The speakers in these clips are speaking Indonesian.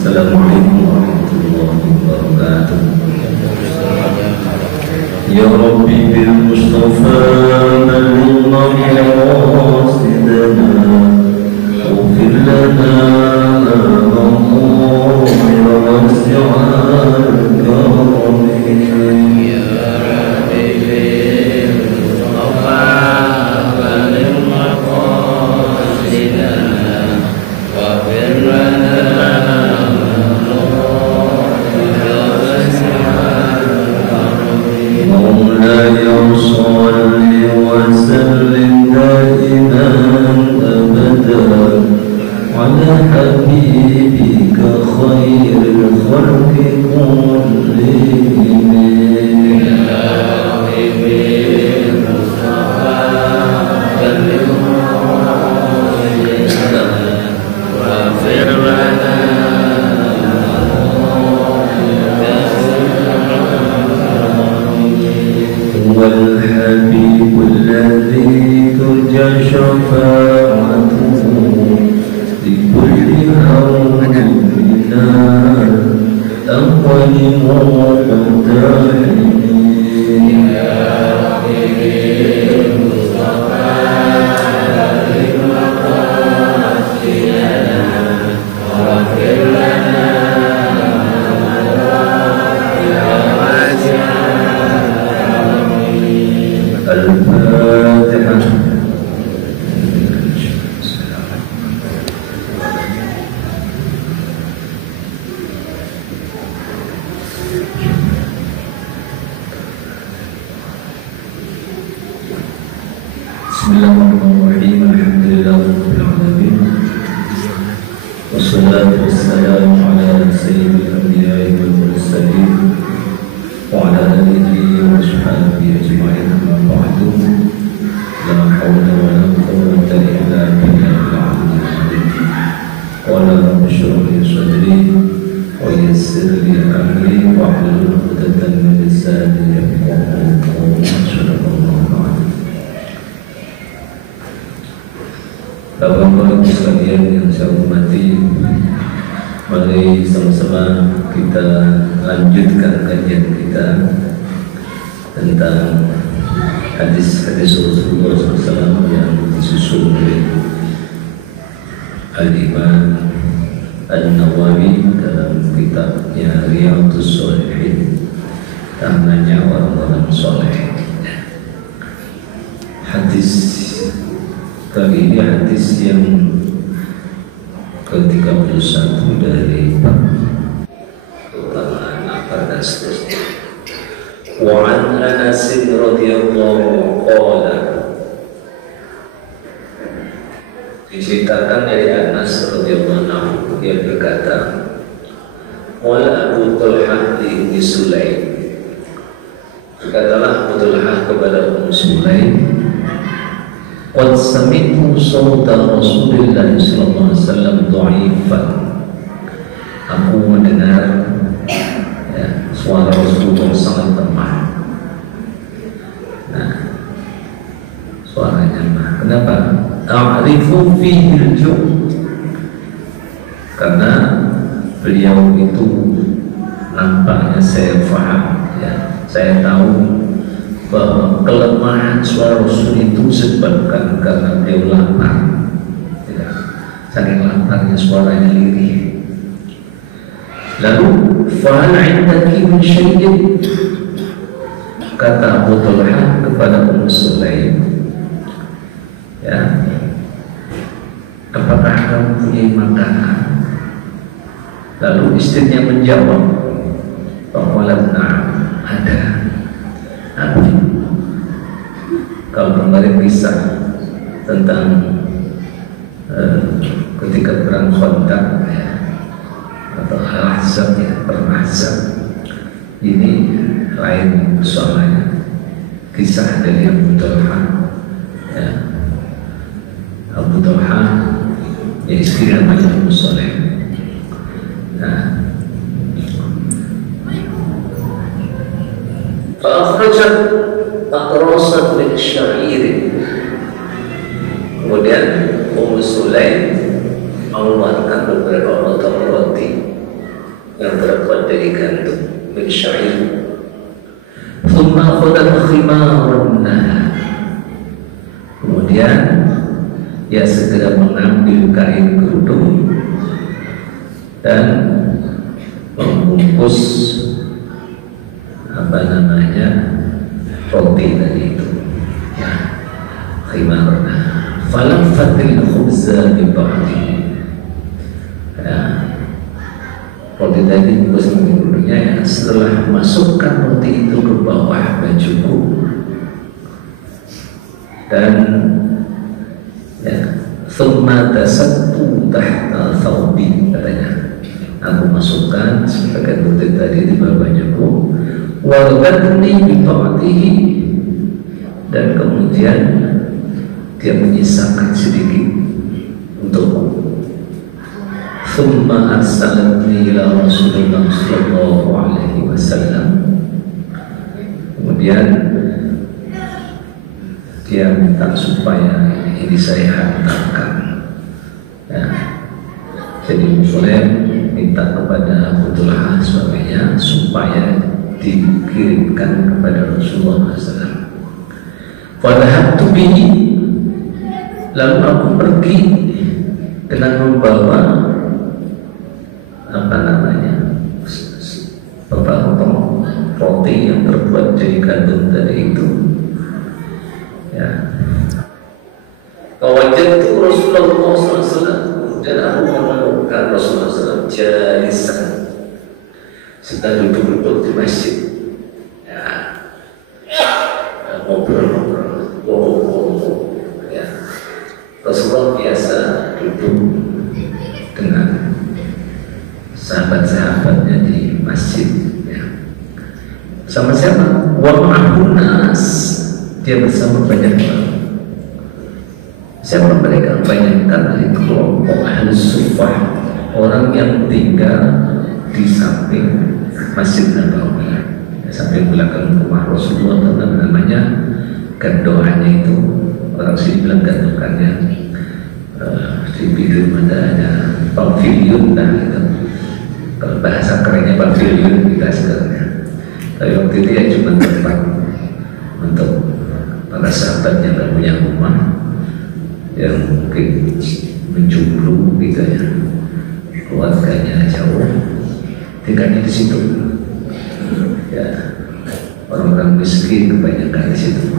Assalamualaikum warahmatullahi wabarakatuh. Ya Rabbi bil Mustafa balligh maqasidana waghfir lana Bismillahirrahmanirrahim. Alhamdulillahirabbil alamin. Wassalatu wassalamu ala sayyidil anbiya'i wal mursalin wa ala alihi wa sahbihi ajma'in. Amma ba'du. La hawla wa la quwwata illa billahil aliyyil azim. Qala rabbi shrah li sadri wa yassir li amri wa hlul 'uqdatam min lisani yafqahu qawli. Bapak-bapak sekalian yang saya hormati, mari sama-sama kita lanjutkan kajian kita tentang hadis-hadis Rasulullah SAW yang disusun oleh Al-Imam An-Nawawi dalam kitabnya Riyadhus Shalihin, namanya orang-orang soleh. Hadis kali ini hadis yang ke-31 dari keutamaan apa dan seterusnya. Wa an Anas radhiyallahu qala, diceritakan dari Anas radhiyallahu anhu, dia berkata, qala Abu Talhah li Ummi Sulaim, berkatalah Abu Talhah kepada Ummu Sulaim, qad sami'tu sawta Rasulillah sallallahu alaihi wasallam dha'ifan, aku mendengar suara Rasulullah sangat lemah. Nah, suaranya lemah. Kenapa? A'rifu fihi al-ju', karena beliau itu nampaknya saya faham, saya tahu bahwa kelemahan suara Rasul itu disebabkan karena beliau lapar, saking laparnya suaranya lirih. Lalu fa'al 'indaki min syai'in, kata Abu Talhah kepada Ummu Sulaim, apakah kamu punya makanan? Lalu istrinya menjawab bahwa na'am, ada. Kalau kemarin kisah tentang ketika perang Khandaq atau Al-Ahzab, perang Ahzab, ini lain soalnya. Kisah dari Abu Talhah, Abu Talhah istri namanya Ummu Sulaim. Fa'akhrajat aqrasan min sya'ir, kemudian Ummu Sulaim mengeluarkan beberapa potong roti syair. Thumma akhadha khimarun nahar. Kemudian ia segera mengambil kain kerudung dan membungkus roti tadi itu, ya, khimar. Falam fatil khubza bi ba'di. Ya, roti tadi bungkus kerudungnya, ya, setelah masukkan roti itu ke bawah bajuku dan ya, thumma tasattu tahta thawbi, katanya, aku masukkan sebagian roti tadi di bawah bajuku, waladni bi ta'atihi, dan kemudian dia menyisakan sedikit untukku. Thumma arsalatni ila Rasulullah sallallahu alaihi wasallam. Kemudian dia minta supaya ini saya hantarkan, ya. Jadi Muslim minta kepada Abu Talha suaminya supaya dikirimkan kepada Rasulullah SAW. Fadhahabtu bihi, lalu aku pergi dengan membawa beberapa roti yang terbuat dari gandum tadi itu, ya. Wajadtu Rasulullah SAW, dan aku menemukan Rasulullah SAW jalisan, sedang duduk-duduk di masjid, ya, ngobrol-ngobrol, ya. Rasulullah biasa duduk dengan sahabat-sahabatnya di masjid, ya. Sama siapa? Wa ma'ahun nas, dia bersama banyak orang. Siapa mereka? Banyak dari kelompok Ahlus Suffah, orang yang tinggal di samping Masjid Nabawi, samping belakang rumah Rasulullah, namanya gandoannya itu, orang sini bilang gandokannya, di pinggir mana ada pavilion lah gitu. Kalau bahasa kerennya pavilion kita sekarang, tapi waktu itu ya cuma tempat untuk para sahabat yang tidak punya rumah, yang mungkin menjomblo gitu ya, keluarganya jauh, tinggalnya di situ, ya, orang-orang miskin kebanyakan di situ.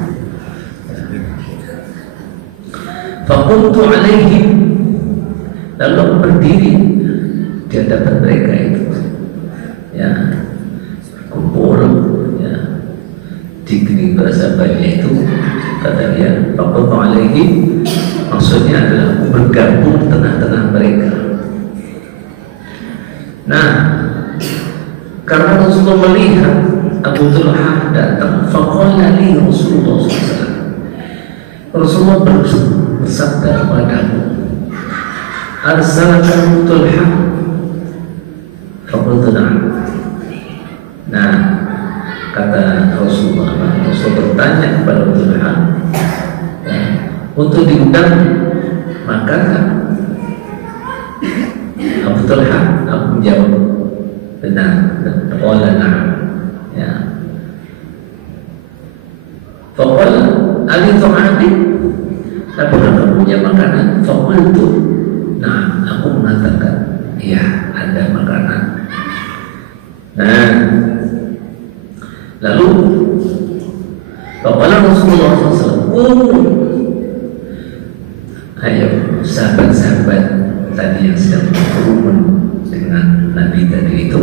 Fakuntu alaihim, lalu aku berdiri di hadapan mereka itu, ya, kumpul, ya, di bahasa banyak itu kata dia, fakuntu alaihim, maksudnya adalah aku bergabung tengah-tengah mereka. Nah, karena Rasulullah melihat Abu Talha datang, faqala li Rasulullah SAW, Rasulullah bersabda kepadaku, arsalaka Abu Talha, faqultu na'am. Nah, kata Rasulullah bertanya kepada Abu Talha, untuk diundang maka Abu Talha, aku menjawab benar, qala na'am, ya. Faqala ali ta'ati, apakah kamu punya makanan? Faqultu nah, aku mengatakan iya, ada makanan. Nah, lalu faqala Rasulullah SAW, ayo sahabat-sahabat tadi yang sedang berkerumun dengan Nabi tadi itu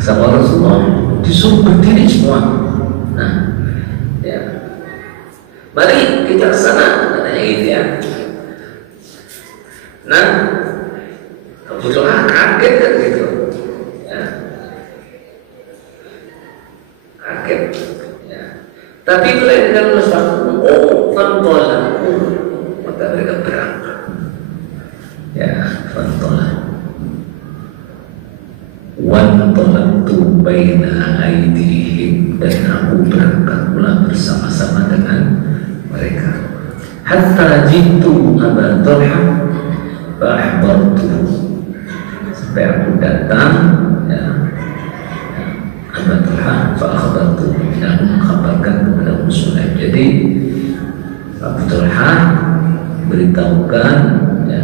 sama Rasulullah disuruh berdiri semua. Nah, ya, mari kita ke sana, katanya gitu ya. Nah, kebetulan kaget kan gitu, ya, kaget, ya. Tapi mereka melakukan fantola, maka mereka berangkat, ya, fantola. Wantolatu baina aidihim, dan aku berangkat pula bersama-sama dengan mereka. Hatta jitu Abu Talha fa'ahbartu, sampai aku datang, ya, Talha fa akhbartu, aku mengkhabarkan kepada Ummu Sulaim. Jadi Abu Talha beritahukan ya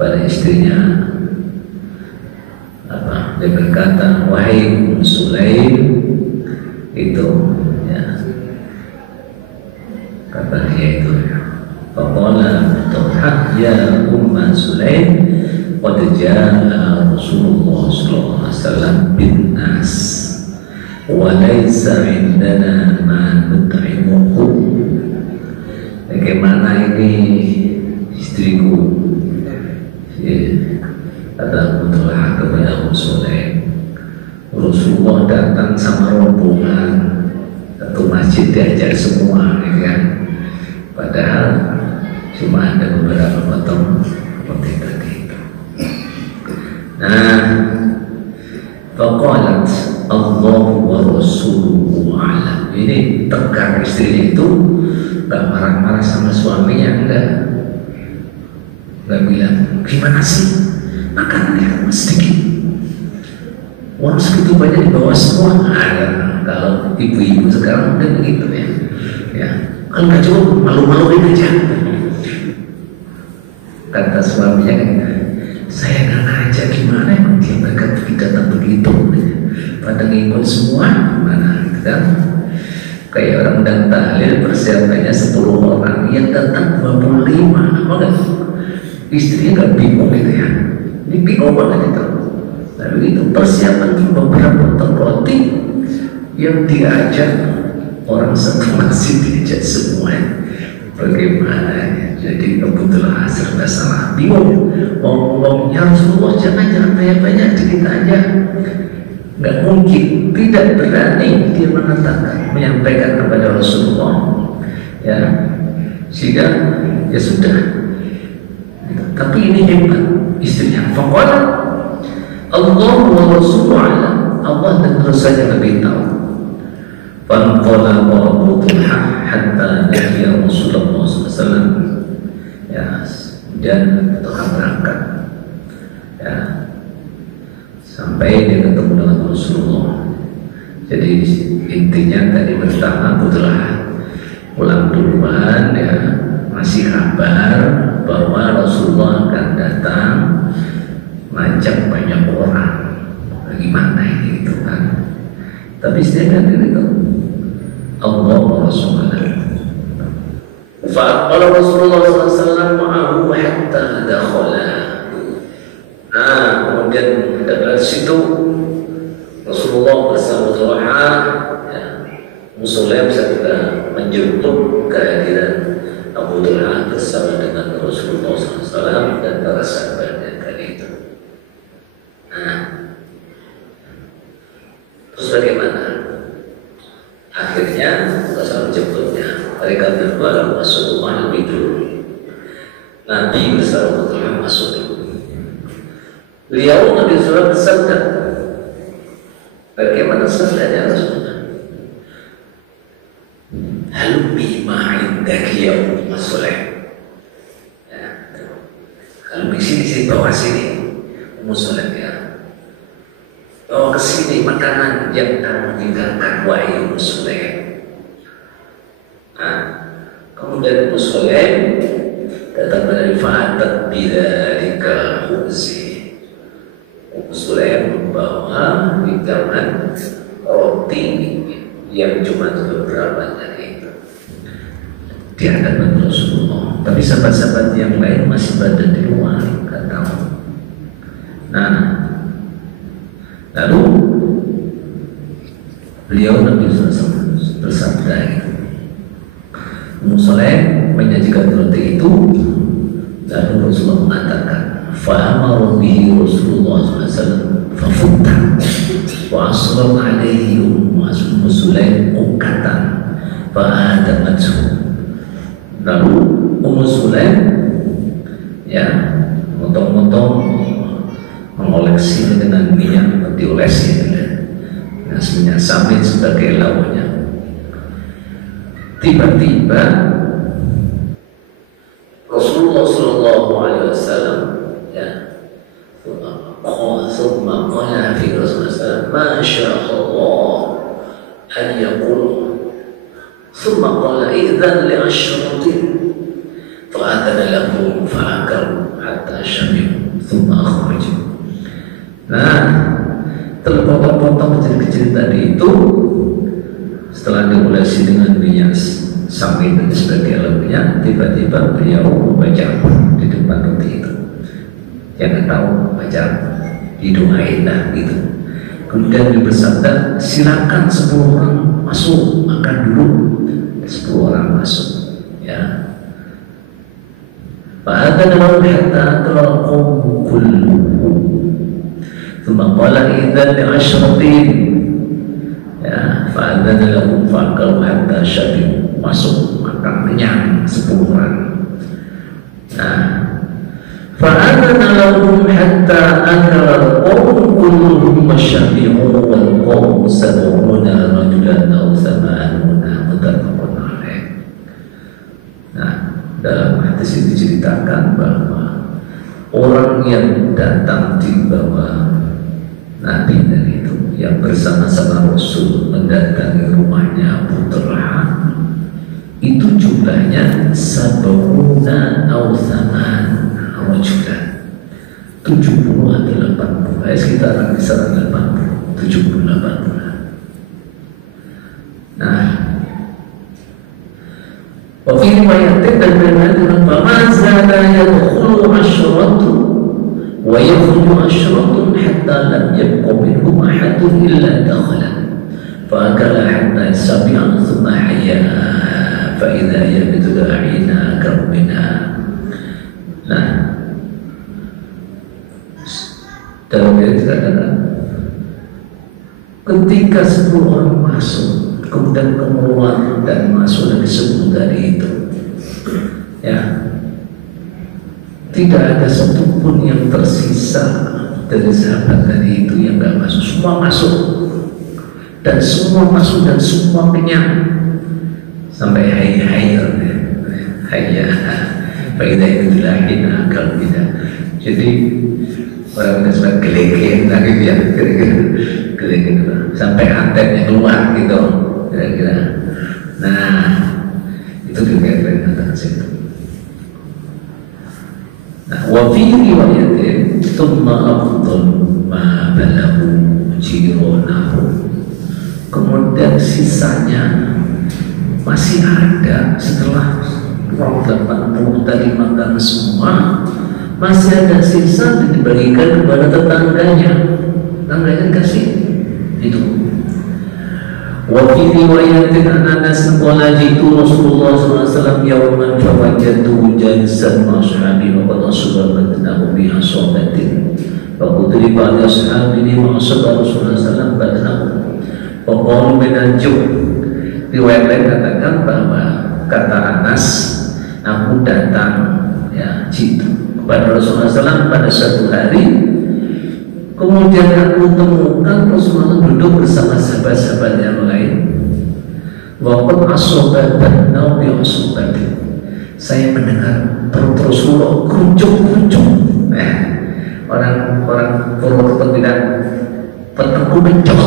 pada istrinya apa, dia berkata, wahai Ummu Sulaim, itu ya kata dia itu, faqala Abu Talha ya Umma Sulaim qad jaa Rasulullah sallallahu alaihi wasallam bin nas wa laysa indana ma nut'imuhu. Bagaimana ini istriku, ya, kata Abu Talha kepada Ummu Sulaim, Rasulullah datang sama rombongan satu masjid, diajar semua ya kan? Padahal cuma ada beberapa potong seperti tadi. Nah, faqalat Allahu wa rasuluhu a'lam. Ini tegar istrinya itu, gak marah-marah sama suaminya, enggak bilang gimana sih makanannya sedikit, uang segitu banyak dibawa semua. Kalau ibu-ibu sekarang udah begitu ya, ya kalau nggak cukup malu-maluin aja. Kata suaminya kan, saya nggak ngajak, gimana emang dia mereka datang begitu, pada ngikut semua, mana kan? Kayak orang dan tahlil persiapannya 10 orang, yang datang 25, apa kan? Istrinya nggak bingung gitu ya, ini bingung banget itu. Lalu itu persiapan beberapa potong roti yang diajak orang satu masjid, diajak semua. Bagaimana ya? Jadi kebetulan serba salah, bingung. Ngomongnya Rasulullah jangan banyak-banyak, dikit aja. Nggak mungkin, tidak berani dia mengatakan, menyampaikan kepada Rasulullah, ya, sehingga ya sudah. Tapi ini hebat istrinya. Faqala Allah wa Rasulullah, Allah dan Rasulnya lebih tahu. Fanqala Abu Talha hatta laqiya Rasulullah SAW. Ya, dan Talha berangkat. Ya, sampai dia ketemu dengan Rasulullah. Jadi intinya tadi pertama Abu Talha pulang duluan, ya, masih kabar bahwa Rasulullah akan datang, ngajak banyak orang. Bagaimana ini gitu kan? Tapi istrinya kan itu Allah wa Rasulullah. Fa'aqala Rasulullah SAW ma'ahu hatta dakhala. Nah, kemudian dari situ Rasulullah bersama Talha, ya, Ummu Sulaim segera menjemput kehadiran Abu Talha bersama dengan Rasulullah SAW dan para sahabatnya tadi itu. Nah, terus bagaimana? Akhirnya Rasulullah menjemputnya. Mereka berdua masuk rumah lebih dulu. Nabi bersama Abu Talha masuk dulu. Beliau Nabi SAW bersabda, bagaimana sabdanya Rasulullah? Halummi ma'indaki ya Ummu Sulaim. Ya, kalau di sini bawa sini Ummu Sulaim, ya, bawa ke sini makanan yang kamu tinggalkan, wahai Ummu Sulaim. Nah, kemudian Ummu Sulaim datang dari fa'atat bidzalika khubzi. Ummu Sulaim membawa hidangan roti yang cuma beberapa dari itu di hadapan Rasulullah. Tapi sahabat-sahabat yang lain masih berada di luar, nggak tahu. Nah, lalu beliau Nabi SAW bersabda itu, Ummu Sulaim menyajikan roti itu, lalu Rasulullah mengatakan, fa'amara bihi Rasulullah SAW fafutta wa asrar alaihi Ummu Sulaim ukatan fa'adamathu. Lalu Ummu Sulaim, ya, motong-motong mengoleksi dengan minyak, diolesi dengan minyak sawit sebagai lauknya. Tiba-tiba Rasulullah SAW, ya, summa qala fi Rasulullah, Masya Allah, an yaqul thumma qala idzan li asyratin fa'adana lahu fa'akal hatta syami'u thumma akhraju. Nah, terpotong-potong kecil-kecil tadi itu setelah diolesi dengan minyak samin dan sebagai alamnya, tiba-tiba beliau membaca di depan roti itu. Jangan tahu baca, didoain lah gitu. Kemudian dia bersabda, silakan 10 orang masuk, makan dulu. 10 orang masuk, ya. Fa'adana lahum hatta talaqahu kulluhum. Tsumma qala idzan li asyratin. Ya, fa'adana lahum fa'akalu hatta syabi'u. Masuk makan kenyang 10 orang. Nah, fa'adana lahum hatta akala al-qawm kulluhum wasyabi'u wal qawm sab'una rajulan aw thamanuna muttafaqun alaih. Nah, dalam hadis itu diceritakan bahwa orang yang datang di bawah Nabi dan itu yang bersama-sama Rasul mendatangi rumahnya Abu Talha itu jumlahnya sab'una aw thamanuna rajulan, 70 atau 80, sekitaran kisaran 80, 70, 80. Nah, وفي رواية تدبرنا فما زال يدخل عشرة ويخرج عشرة حتى لم يبق منهم أحد إلا دخل فأكل حتى سمع ثم حيا فإذا يبدو داعينا كرمنا. Nah, dalam dikatakan ketika 10 orang masuk, kemudian keluar dan masuk dari 10 tadi itu, ya, tidak ada satupun yang tersisa dari sahabat tadi itu yang nggak masuk. Semua masuk dan semua masuk dan semua kenyang sampai hayya faida itu lahina kalau tidak. Jadi orang disebut gelegen lagi ya, gelegen sampai antennya keluar gitu kira-kira. Nah, itu dikatakan tentang situ. Nah, wa fi riwayatin thumma afdal ma balahu jironahu. Kemudian sisanya masih ada setelah 80 tadi makan semua, masih ada sisa dibagikan kepada tetangganya kasih itu. Wa fi riwayatin Anas qala jitu Rasulullah sallallahu alaihi wasallam yawman fawajadtu jalisan ma ashabi wa qad asabatu bi asabatin fa qudriba li ashabihi wa asaba Rasulullah sallallahu alaihi wasallam badnahu wa qalu min al-jub. Riwayat lain katakan bahwa kata Anas, aku datang ya jitu kepada Rasulullah SAW pada suatu hari, kemudian aku temukan Rasulullah duduk bersama sahabat-sahabat yang lain. Waqad asobatan nabi asobati. Saya mendengar perut Rasulullah keruncuk-keruncuk. Orang Purwokerto bilang petengku bencok.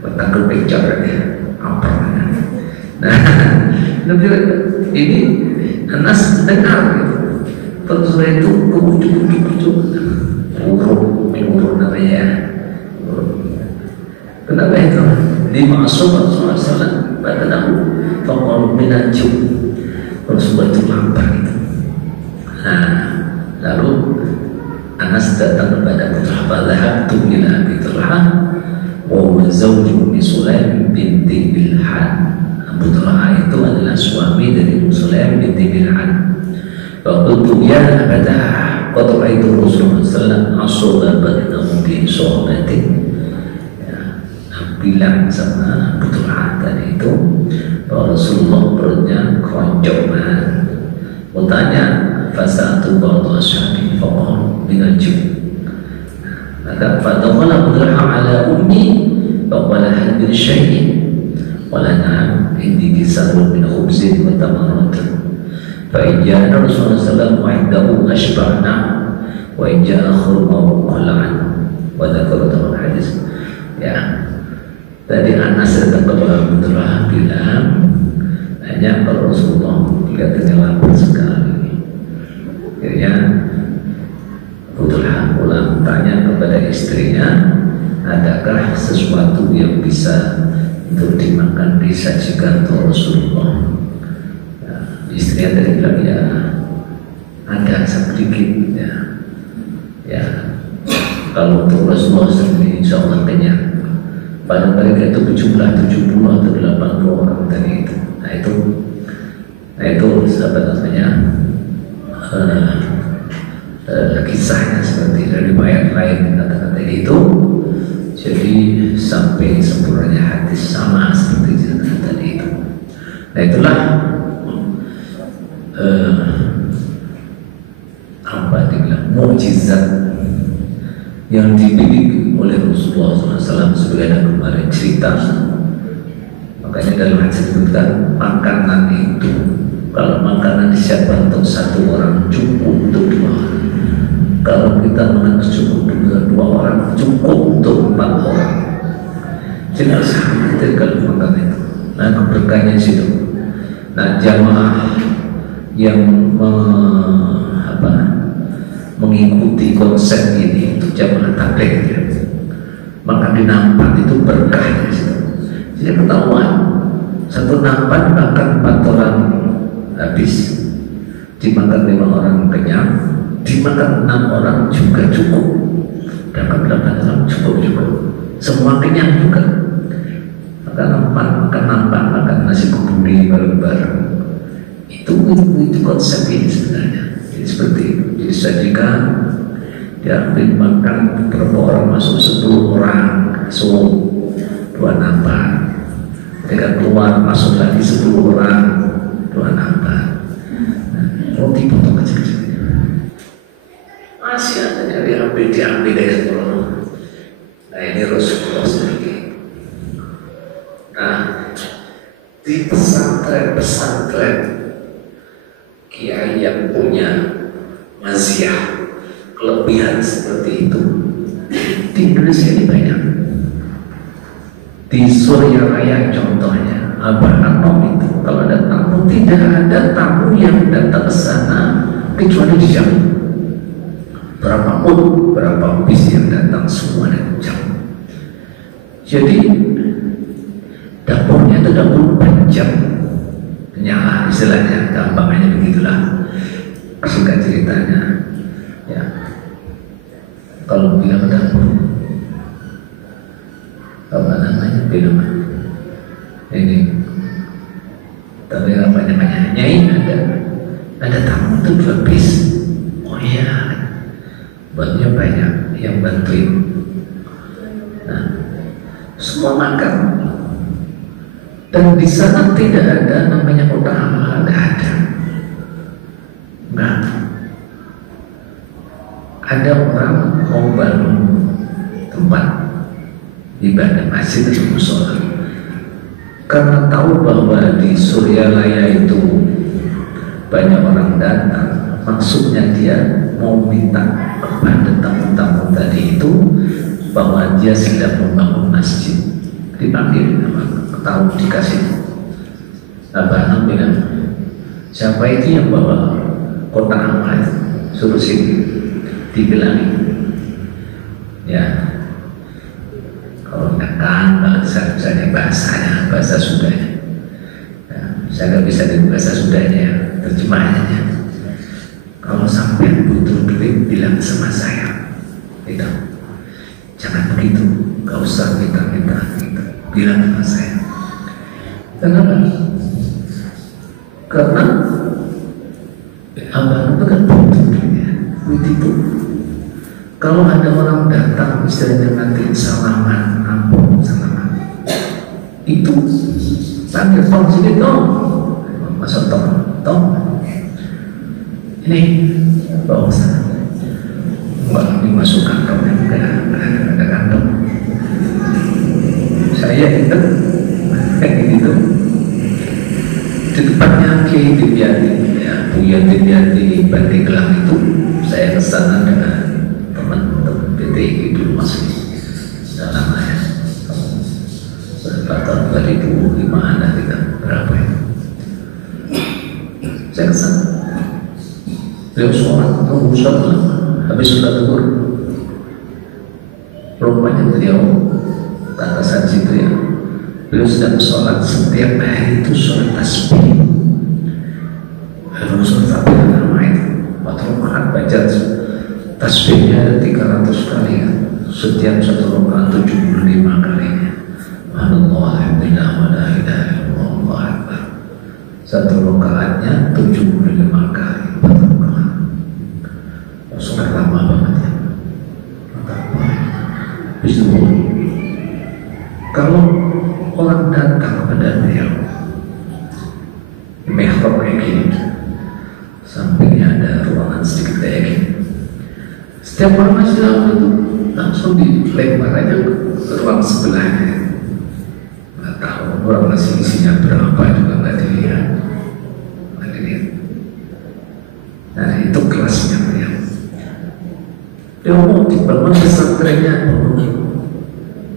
Petengku bencok ya. Apa? Nah, ini Anas dengar perut Rasulullah itu keruncuk-keruncuk. Urut namanya ya. Kenapa itu? Di Rasulullah SAW pada tahu fakal minaju Rasulullah itu lapar gitu. Nah, lalu Anas datang kepada Abu Talha, "Dhahabtu ila Abi Talha wa huwa zawju Ummi Sulaim binti Milhan." Abu Talha itu adalah suami dari Ummi Sulaim binti Milhan. Wa qultu ya Abada qad ra'aytu Rasulullah sallallahu alaihi wasallam badnahu bi sohbatin. Bilang sama Abu Talha tadi itu bahwa Rasulullah perutnya keroncongan. Mau tanya fasatu ba'du ashabi faqal minal jub. Maka fadakhala Abu Talha ala ummi faqala hal min syai'in qala na'am indi kisarun min khubzin wa tamaratun fa in ja'a Rasulullah sallallahu alaihi wasallam ashba'na wa in ja'a khurma qala'an wa dzakara hadis. Ya, Tadi Anas datang ke Abdullah bilang, hanya kalau Rasulullah kelihatannya lapar sekali. Akhirnya Abdullah pulang tanya kepada istrinya, adakah sesuatu yang bisa untuk dimakan disajikan untuk Rasulullah? Nah, istrinya tadi bilang, ya ada sedikit ya. Ya, kalau untuk Rasulullah sendiri insya Allah kenyang. Pada mereka itu berjumlah 70 atau 80 orang tadi itu. Nah itu apa namanya, kisahnya seperti dari riwayat lain kata-kata itu. Jadi sampai sempurnanya hadis sama seperti kata tadi itu. Nah itulah apa dibilang mukjizat yang dimiliki oleh Rasulullah SAW sebagai ada kemarin cerita. Makanya dalam hadis disebutkan makanan itu, kalau makanan disiapkan untuk satu orang cukup untuk 2 orang. Kalau kita makan cukup untuk 2 orang cukup untuk 4 orang. Jelas khawatir kalau makan itu. Nah keberkahannya situ. Nah jamaah yang mengikuti konsep ini untuk jamaah tabligh ya, maka di nampan itu berkah di situ. Jadi ketahuan satu nampan makan 4 orang habis, dimakan 5 orang kenyang, dimakan 6 orang juga cukup, dapat 8 orang cukup juga, semua kenyang juga. Makan nampan, makan nasi kebuli bareng-bareng. Itu konsep ini sebenarnya. Jadi seperti itu. Jadi sajikan, diambil makan beberapa orang, masuk 10 orang, masuk 2 nampan. Ketika keluar masuk lagi 10 orang, 2 nampan. Roti potong kecil-kecil. Masih ada yang diambil dari 10. Nah ini Rasulullah sendiri. Nah di pesantren kiai yang punya maziah kelebihan seperti itu di Indonesia ini banyak. Di Surya Raya contohnya, Abah Anom itu kalau ada tamu, tidak ada tamu yang datang ke sana kecuali di jam. Berapa bis yang datang semua dari jam. Jadi dapurnya itu dapur 4 jam nyala, istilahnya gampangnya begitulah. Suka ceritanya ya, kalau bilang dapur apa namanya, bilang ini tapi apa namanya, nyai ada tamu itu 2 bis. Oh iya, buatnya banyak yang bantuin. Nah semua makan. Dan di sana tidak ada namanya kota amal, nggak ada. Nggak. Ada orang mau bangun tempat ibadah masjid atau musola, karena tahu bahwa di Suryalaya itu banyak orang datang, maksudnya dia mau minta kepada tamu-tamu tadi itu bahwa dia sedang membangun masjid. Dipanggil nama, tahu dikasih. Abah Anam bilang, siapa itu yang bawa kotak amal, suruh sini, dibilangin. Ya, kalau nekan bahasa misalnya bahasa Sundanya. Ya, saya nggak bisa dengan bahasa Sundanya ya, terjemahannya. Kalau sampai butuh duit bilang sama saya, gitu. Jangan begitu, nggak usah minta-minta, gitu. Bilang sama saya. Kenapa? Karena abang itu kan butuh duitnya. Duit itu kalau ada orang datang istilahnya nanti salaman, ampun salaman, itu panggil tong sini dong, masuk tong ini bawa sana, nggak dimasuk kantong, enggak ada kantong. Saya itu kayak gitu di tempatnya Kiai Dimyati, ya Buya Dimyati Bantinggelang itu saya kesana dengan teman-teman PTI dulu masih sudah lama ya. sekitar tahun 2005 ada kita berapa ya? Saya kesana. Beliau sholat, habis sholat zuhur, rupanya beliau kata saat situ ya, beliau sedang sholat setiap hari itu sholat tasbih. Lalu sholat tasbih nama itu, waktu rakaat baca tasbihnya 300 kali ya. Setiap satu rakaat 75 kalinya. Subhanallah, alhamdulillah, wa la ilaha illallah, Allahu akbar. Satu rakaatnya 75 kali. Sholat lama banget ya. Habis itu, kalau orang datang kepada beliau, mihrab kayak gini, sampingnya ada ruangan sedikit kayak gini. Setiap orang masih dalam itu langsung dilempar aja ke ruang sebelahnya. Nggak tahu orang masih isinya berapa juga nggak dilihat. Nah itu kelasnya beliau. Dia mau dibangun pesantrennya,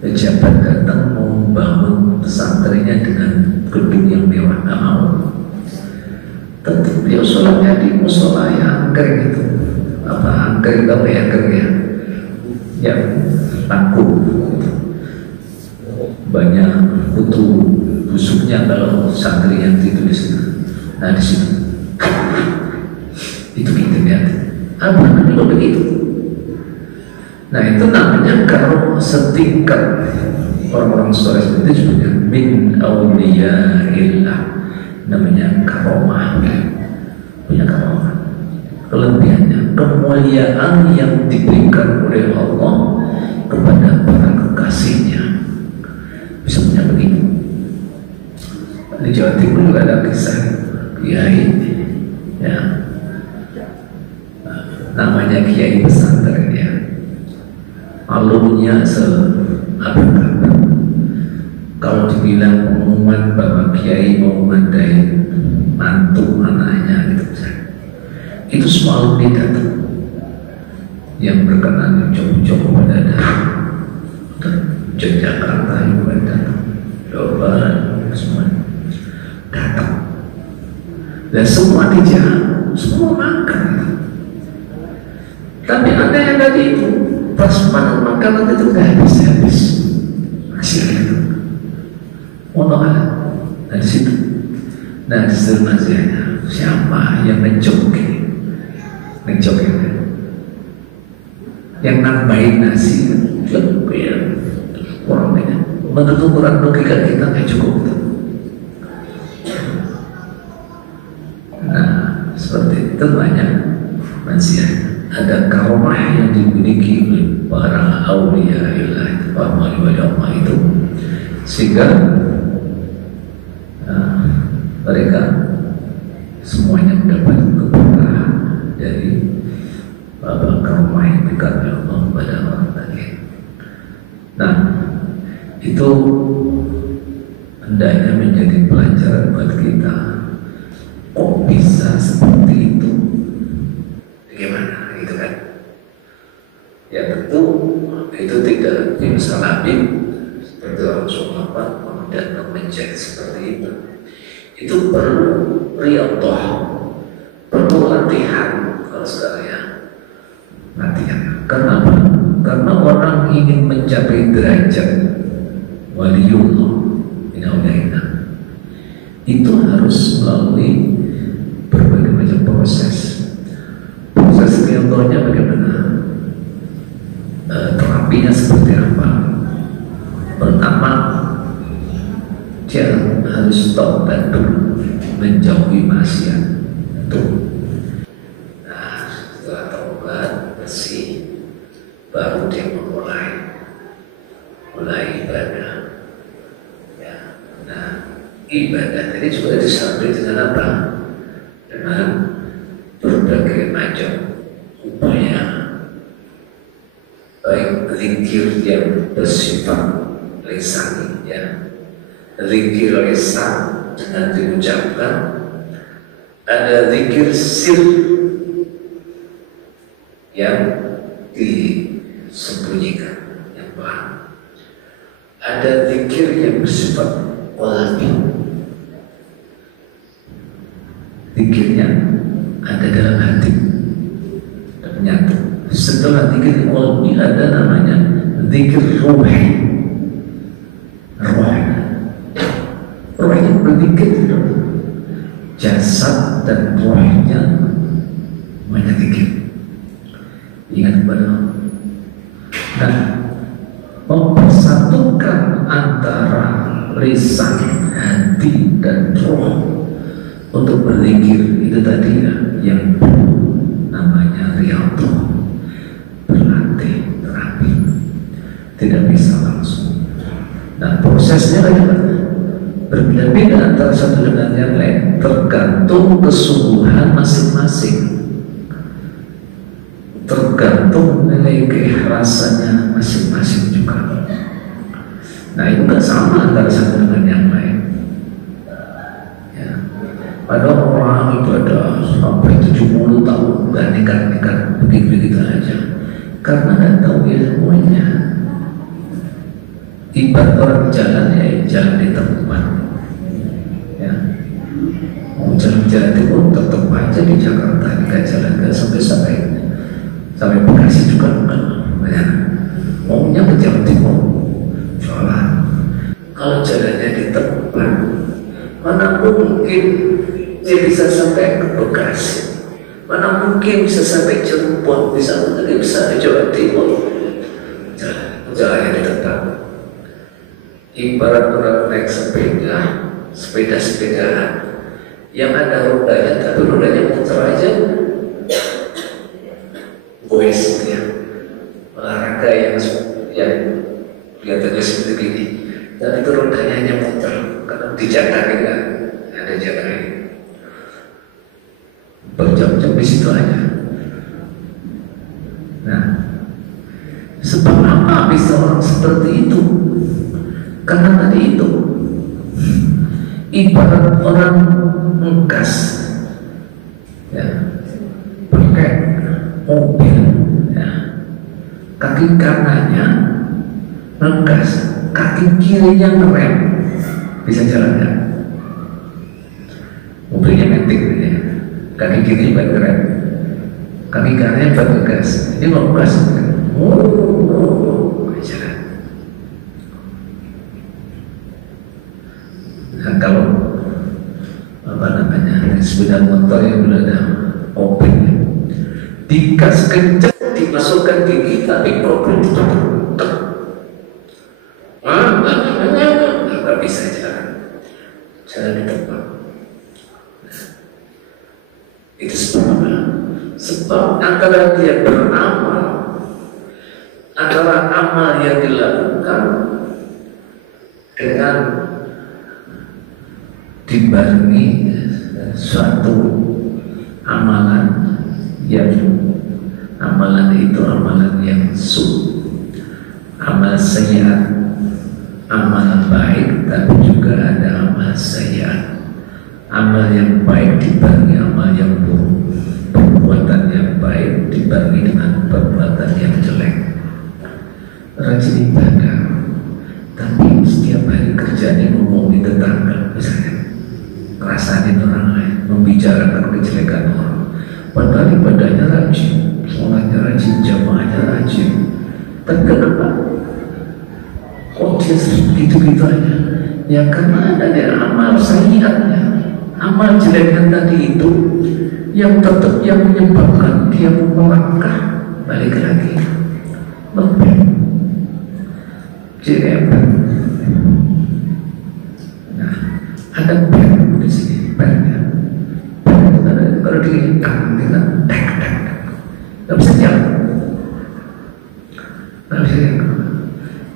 pejabat datang mau membangun pesantrennya dengan gedung yang mewah, nggak mau. Tentu beliau sholatnya di musola yang angker gitu. Apa angker tahu ya, angker ya, yang takut banyak kutu busuknya kalau santri yang tidur di situ. Nah di situ itu kita lihat apa juga begitu. Nah itu namanya kalau setingkat orang-orang soleh seperti itu juga min awliyaillah, namanya karomah, punya karomah. Kelebihannya kemuliaan yang diberikan oleh Allah kepada para kekasihnya, bisa punya begitu. Di Jawa Timur juga ada kisah kiai ya, namanya kiai pesantren ya, alumnya seabad-abad. Kalau dibilang pengumuman bahwa kiai mau mengadain mantu anaknya gitu, itu semua alumni datang yang berkenan Joko pada datang, Jakarta juga datang, Jawa Barat semua datang, dan semua dijamu, semua makan. Tapi ada yang tadi itu pas makan makanan itu nggak habis masih ada. Nah di situ, nah disuruh nasihatnya siapa yang menjoki yang nambahin nasi ya, kurang banyak. Menurut ukuran logika kita nggak cukup. Nah seperti itu banyak nasihat. Ada karomah yang dimiliki oleh para aulia ilahi, para wali Allah itu, sehingga mereka semuanya mendapat keberkahan dari karomah yang diberikan oleh Allah kepada orang tadi. Nah itu hendaknya menjadi pelajaran buat kita. Kok bisa seperti itu? Bagaimana gitu kan? Ya tentu itu tidak bisa Nabi seperti Rasulullah dan menjadi seperti itu. Itu perlu riyadhah, perlu latihan. Kalau sekarang ya latihan. Kenapa? Karena orang ingin mencapai derajat waliullah itu harus melalui berbagai macam proses. Proses riyadhahnya bagaimana? Terapinya seperti apa? Pertama, dia harus taubat dulu, menjauhi maksiat. Nah, setelah taubat bersih, baru dia mulai ibadah. Ya, nah ibadah tadi juga disambung dengan apa? Dengan berbagai macam upaya, baik zikir yang bersifat lisan ya, zikir lisan dengan diucapkan, ada zikir sir yang disembunyikan, yang paham. ada zikir yang bersifat qalbi. Zikirnya ada dalam hati, ternyata. Setelah zikir qalbi ada namanya zikir ruhi. Roh itu berzikir, jasad dan rohnya menyikir. Ingat kepada. Nah, mempersatukan antara lisan, hati dan roh untuk berzikir itu tadi yang namanya riyadhah, berlatih, terapi. Tidak bisa langsung. Nah, prosesnya adalah berbeda-beda antara satu dengan yang lain, tergantung kesungguhan masing-masing, tergantung nilai keikhlasannya masing-masing juga. Nah, itu kan sama antara satu dengan yang lain. Ya. Ada orang ibadah sampai 70 tahun nggak nekat-nekat begitu-begitu aja, karena nggak tahu ilmunya. Ibarat orang jalan, ya jalan di tempat. Ya, mau jalan-jalan itu pun tetap aja di Jakarta, nggak jalan nggak sampai Bekasi juga enggak. Ya. Maunya ke Jawa Timur, jalan. Kalau jalannya di tempat, mana mungkin dia bisa sampai ke Bekasi, mana mungkin bisa sampai Cirebon, bisa ke Jawa Timur. Jalannya di tempat. Ibarat orang naik sepeda-sepedaan yang ada rodanya, tapi rodanya muter aja. Goesnya olahraga yang kelihatannya seperti ini, dan itu rodanya hanya muter karena dijatakan, kan ada jatakan berjam-jam di situ aja. Nah, sebab apa bisa orang seperti itu? Karena tadi itu ibarat orang ngegas, ya, pakai mobil, ya, kaki kanannya ngegas, kaki kirinya ngerem, bisa jalan nggak? Mobilnya metik, ya. Kaki kiri buat ngerem, kaki kanannya buat ngegas. Ini mau ngegas, jalan. Nah, kalau sepeda motor yang udah ada opennya, digas kencang, dimasukkan gigi, tapi problem ditutup. Nggak bisa jalan di tempat. Itu sebabnya. Sebab antara dia beramal, antara amal yang dilakukan dengan dibarengi suatu amalan yang itu amalan yang amal sayyi'at, amalan baik, tapi juga ada amal sayyi'at. Amal yang baik dibarengi amal yang buruk, perbuatan yang baik dibarengi dengan perbuatan yang jelek. Rajin ibadah, tapi setiap hari kerjanya ngomongin tetangga misalnya, ngerasain orang lain, membicarakan kejelekan orang, padahal ibadahnya rajin, sholatnya rajin, jamaahnya rajin. Tapi kenapa kok dia gitu-gitu aja? Ya karena ada amal sayyi'atnya, amal jeleknya tadi itu yang tetap yang menyebabkan dia melangkah balik lagi lebih JM. Nah, ada pen di sini, pennya. Kalau diikat, kita tek, nggak bisa jalan, nggak bisa jalan.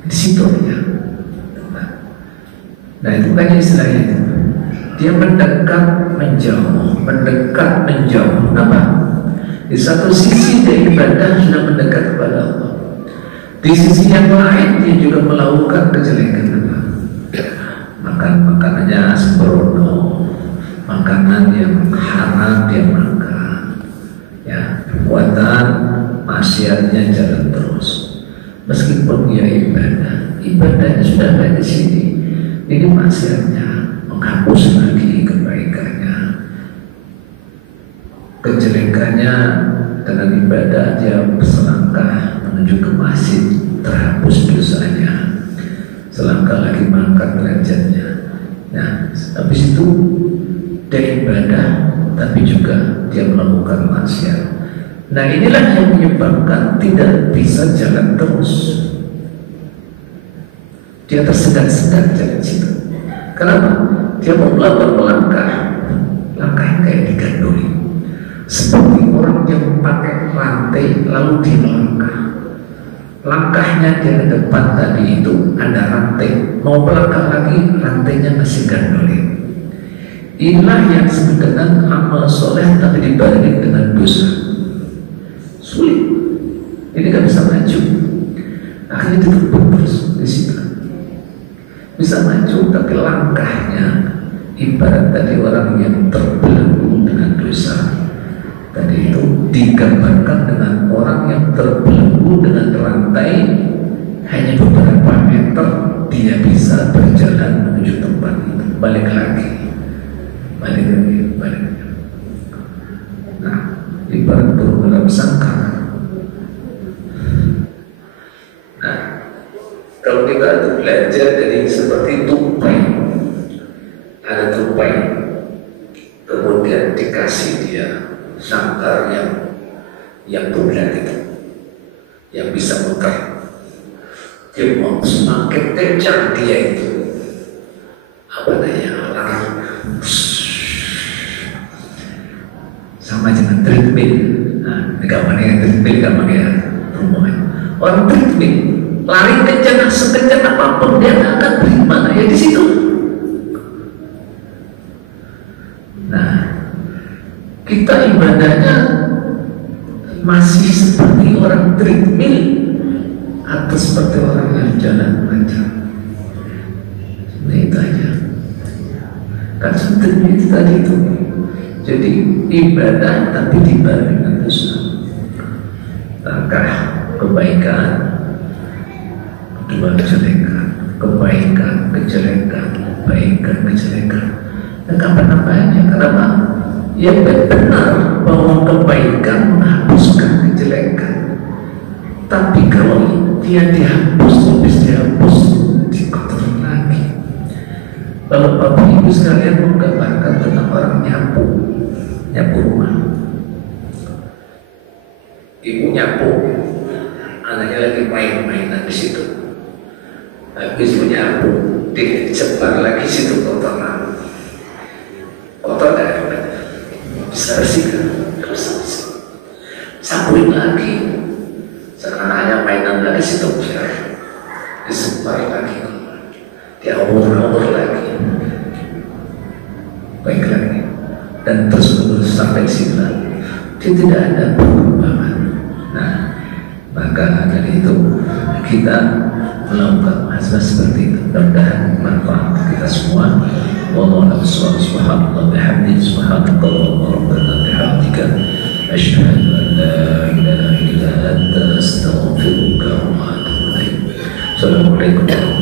Di situ aja. Nah, itu kan istilahnya itu. Dia mendekat menjauh, mendekat menjauh. Apa? Di satu sisi dia ibadah sudah mendekat kepada Allah. Di sisi yang lain dia juga melakukan kejelekan. Makan makanannya sembrono, makanan yang haram dia makan, ya, perbuatan maksiatnya jalan terus. meskipun dia ibadahnya sudah ada di sini. Ini maksiatnya menghapus lagi kebaikannya, kejelekannya. Dengan ibadah dia selangkah menuju ke masjid, terhapus dosanya, selangkah lagi mengangkat derajatnya. Nah, habis itu dia ibadah, tapi juga dia melakukan maksiat. Nah, inilah yang menyebabkan tidak bisa jalan terus. Dia tersedak-sedak jalan situ. Kenapa? Dia mau melakukan langkahnya kayak digandoli. Seperti orang yang pakai rantai lalu dia melangkah. Langkahnya dia ke depan tadi itu ada rantai, mau melangkah lagi rantainya masih gandolin. Inilah yang disebut dengan amal soleh tapi dibanding dengan dosa. Sulit, ini gak bisa maju. Akhirnya ditutup terus di situ. Bisa maju tapi langkahnya ibarat tadi orang yang terbelenggu dengan dosa. Tadi itu digambarkan dengan orang yang terbelenggu dengan rantai, hanya beberapa meter dia bisa berjalan menuju tempat itu, balik lagi. Nah, ibarat burung dalam sangkar. Nah, kalau kita itu belajar dari seperti tupai, ada tupai, kemudian dikasih dia sangkar yang bulat itu, yang bisa muter. Dia mau semakin kencang dia itu lari, sama dengan treadmill. Nah, gambarnya treadmill, gambarnya rumahnya. Orang treadmill lari kencang, sekencang apapun dia nggak akan terima ya di situ. Kita ibadahnya masih seperti orang treadmill atau seperti orang yang jalan lancar. Nah, itu aja. Kan treadmill itu tadi itu. Jadi ibadah tapi dibanding dengan dosa. Langkah kebaikan, kedua kejelekan, kebaikan, kejelekan, kebaikan, kejelekan. Dan kapan-kapannya kenapa? Ya benar bahwa kebaikan menghapuskan kejelekan, tapi kalau dia dihapus, habis dihapus dikotori lagi. Kalau Bapak Ibu sekalian menggambarkan tentang orang nyapu rumah, ibu nyapu, anaknya lagi main-mainan di situ, habis nyapu disebar lagi situ kotoran, kotor nggak ada. Bisa bersihkan, sapuin lagi. Sekarang hanya mainan lagi situ, disebar lagi, diawur-awur lagi, baik lagi, dan terus menerus sampai situ. Dia tidak ada perubahan. Nah, maka dari itu kita melakukan masalah seperti itu. Mudah-mudahan manfaat kita semua. Wallahu subhanahu bihamdihi subhanallah rabbana bihamdika asyhadu an la ilaha illa anta astaghfiruka wa atubu ilaik. Assalamualaikum warahmatullahi wabarakatuh.